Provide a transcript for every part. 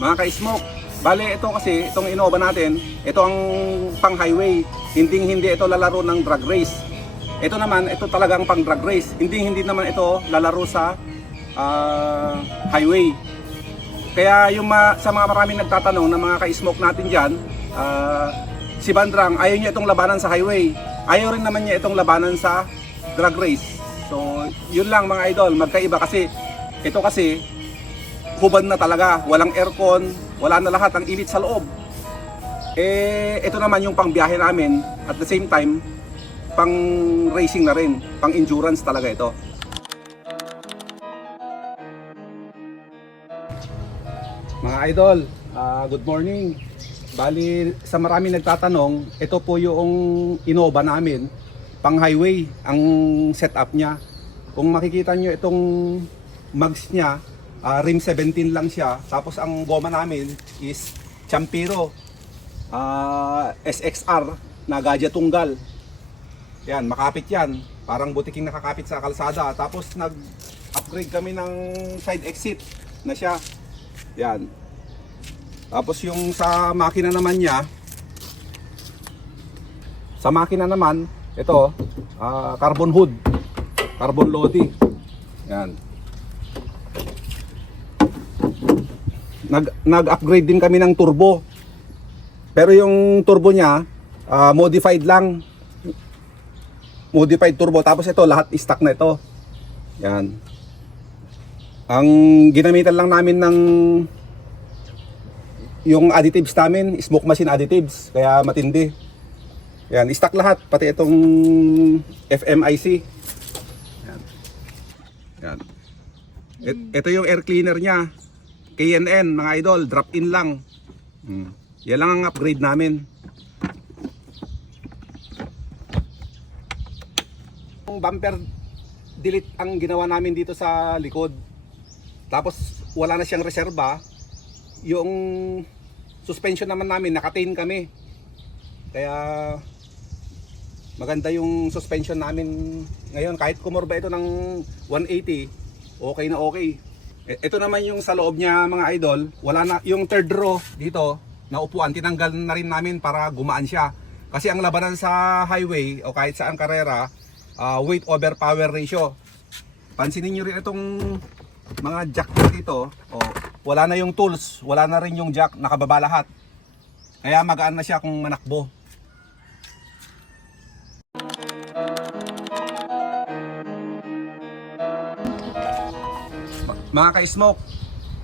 mga ka-smoke. Bale, ito kasi, itong Innova natin, ito ang pang highway. Hindi ito lalaro ng drag race. Ito naman, ito talagang pang drag race. Hindi naman ito lalaro sa highway. Kaya yung sa mga maraming nagtatanong na mga ka-smoke natin dyan, si Bandrang, ayaw niya itong labanan sa highway. Ayaw rin naman niya itong labanan sa drag race. So, yun lang mga idol, magkaiba kasi ito kasi hubad na talaga, walang aircon, wala na lahat, ang init sa loob. Ito naman yung pang biyahe namin, at the same time, pang racing na rin, pang endurance talaga ito. Mga idol, good morning. Bali, sa marami nagtatanong, ito po yung Innova namin, pang highway, ang setup niya. Kung makikita nyo itong mags niya, rim 17 lang siya. Tapos ang goma namin is Champiro SXR na Gadget Tunggal. Yan, makapit yan. Parang butiking nakakapit sa kalsada. Tapos nag-upgrade kami ng side exit na siya. Yan. Tapos yung sa makina naman niya, ito, carbon hood, carbon lodi. Yan. Nag-upgrade din kami ng turbo. Pero yung turbo niya, modified lang. Modified turbo. Tapos ito, lahat stock na ito. Yan. Ang ginamitan lang namin ng yung additives namin, smoke machine additives. Kaya matindi. Yan, stock lahat. Pati itong FMIC. Yan. Yan. Ito yung air cleaner niya. KNN mga idol, drop in lang. Yan lang ang upgrade namin. Yung bumper delete ang ginawa namin dito sa likod. Tapos wala na siyang reserba. Yung suspension naman namin, nakatain kami. Kaya maganda yung suspension namin ngayon. Kahit kumurba ito ng 180, okay na okay. Ito naman yung sa loob niya mga idol, wala na yung third row dito na upuan, tinanggal na rin namin para gumaan siya. Kasi ang labanan sa highway o kahit saan karera, weight over power ratio. Pansinin niyo rin itong mga jack dito, wala na yung tools, wala na rin yung jack, nakababa lahat. Kaya magaan na siya kung manakbo. Mga ka-smoke,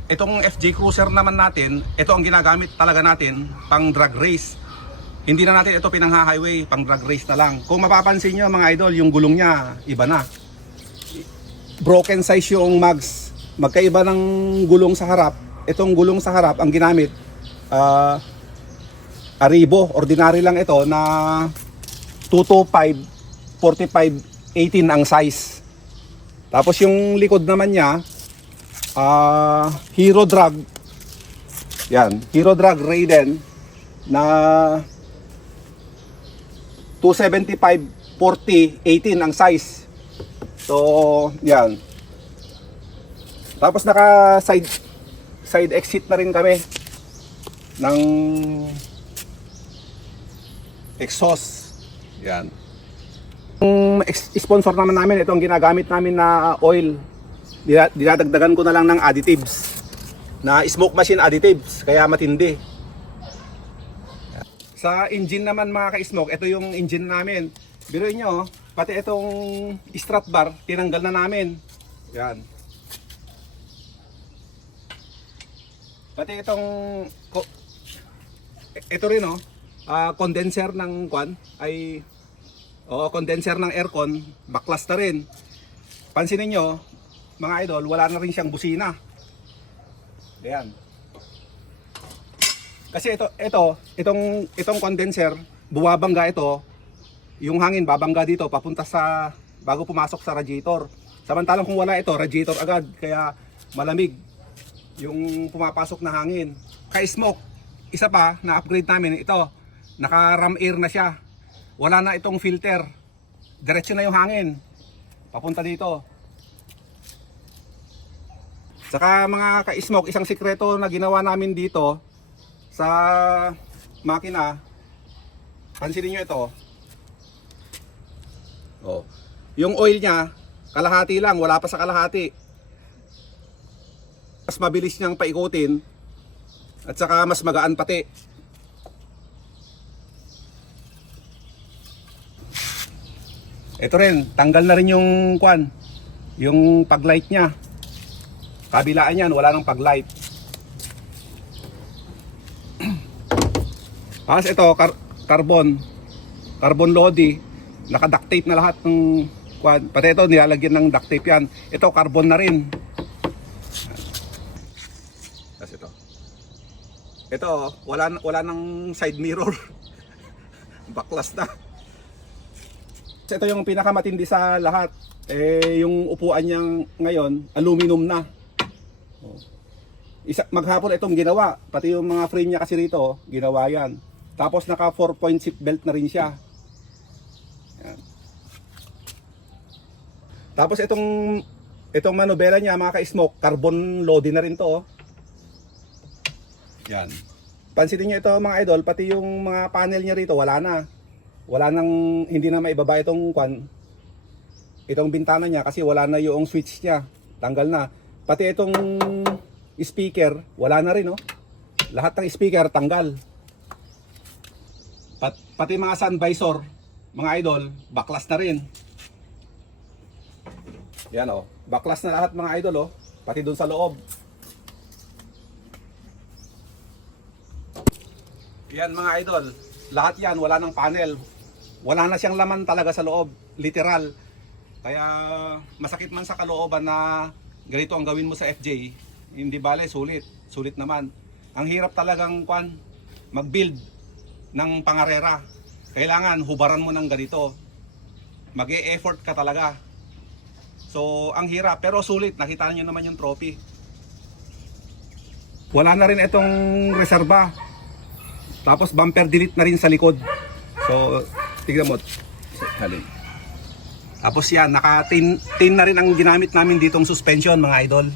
itong FJ Cruiser naman natin, ito ang ginagamit talaga natin pang drag race. Hindi na natin ito pinang-highway, pang drag race na lang. Kung mapapansin nyo mga idol, yung gulong niya, iba na. Broken size yung mags. Magkaiba ng gulong sa harap. Itong gulong sa harap, ang ginamit, Arribo, ordinary lang ito na 225, 45, 18 ang size. Tapos yung likod naman niya, Hero Drag. Yan, Hero Drag Raiden na 275, 40, 18 ang size. So, yan. Tapos naka side exit na rin kami ng exhaust. Yan. Yung sponsor naman namin, ito ang ginagamit namin na oil. Dinadagdagan ko na lang ng additives na smoke machine additives, kaya matindi. Sa engine naman mga ka-smoke, ito yung engine namin. Biruin nyo, pati itong strut bar tinanggal na namin. Yan. Pati itong ito rin condenser ng condenser ng aircon, baklas na rin. Pansinin nyo mga idol, wala na rin siyang busina. Ayan. Kasi itong condenser, buwabangga ito, yung hangin babangga dito papunta sa bago pumasok sa radiator. Samantalang kung wala ito, radiator agad, kaya malamig yung pumapasok na hangin. Ka-smoke, isa pa na upgrade namin ito, naka ram air na siya. Wala na itong filter. Diretso na yung hangin papunta dito. Saka mga ka-smoke, isang sikreto na ginawa namin dito sa makina. Pansinin nyo ito. Oh. Yung oil niya, kalahati lang, wala pa sa kalahati. Mas mabilis niyang paikutin at saka mas magaan pati. Ito rin, tanggal na rin yung kwan, yung paglight niya. Kabilaan yan, wala nang paglight. Tapos ito, carbon lodi, naka-duct tape na lahat ng kwan. Pati ito, nilalagyan ng duct tape yan. Ito, carbon na rin. Tapos ito. Ito, wala nang side mirror. Baklas na. Ito yung pinakamatindi sa lahat. Yung upuan niya ngayon, aluminum na. Maghapon itong ginawa. Pati yung mga frame niya kasi rito, ginawa yan. Tapos naka 4-point seat belt na rin siya. Yan. Tapos itong manubela niya, mga ka-smoke, carbon loading na rin to. Yan. Pansinin niyo ito mga idol, pati yung mga panel niya rito, wala na. Wala nang, hindi na maibaba itong itong bintana niya kasi wala na yung switch niya. Tanggal na. Pati itong speaker, wala na rin, oh. Lahat ng speaker tanggal. Pati mga sun visor, mga idol, baklas na rin. Yan, oh. Baklas na lahat mga idol, oh. Pati dun sa loob. Yan mga idol, lahat yan wala nang panel. Wala na siyang laman talaga sa loob, literal. Kaya masakit man sa kalooban na ganito ang gawin mo sa FJ, hindi bale, sulit naman. Ang hirap talagang mag-build ng pangarera. Kailangan hubaran mo ng ganito. Mag-e-effort ka talaga. So ang hirap, pero sulit. Nakita niyo naman yung trophy. Wala na rin itong reserba. Tapos bumper delete na rin sa likod. So tignan mo. Halin. Tapos yan, naka-tin na rin ang ginamit namin ditong suspension mga idol.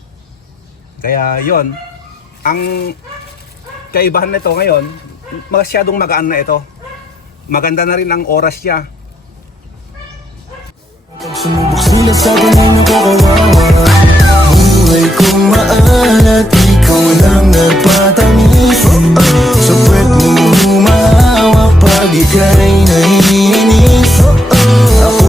Kaya yon, ang kaibahan nito ngayon, masyadong magaan na ito. Maganda na rin ang oras niya. Sumubok sila sa akin ay nakakawawa. Buhay kong maalat, ikaw lang nagpatamis. Sa puwet mo humahawak pag ika'y nahihirap.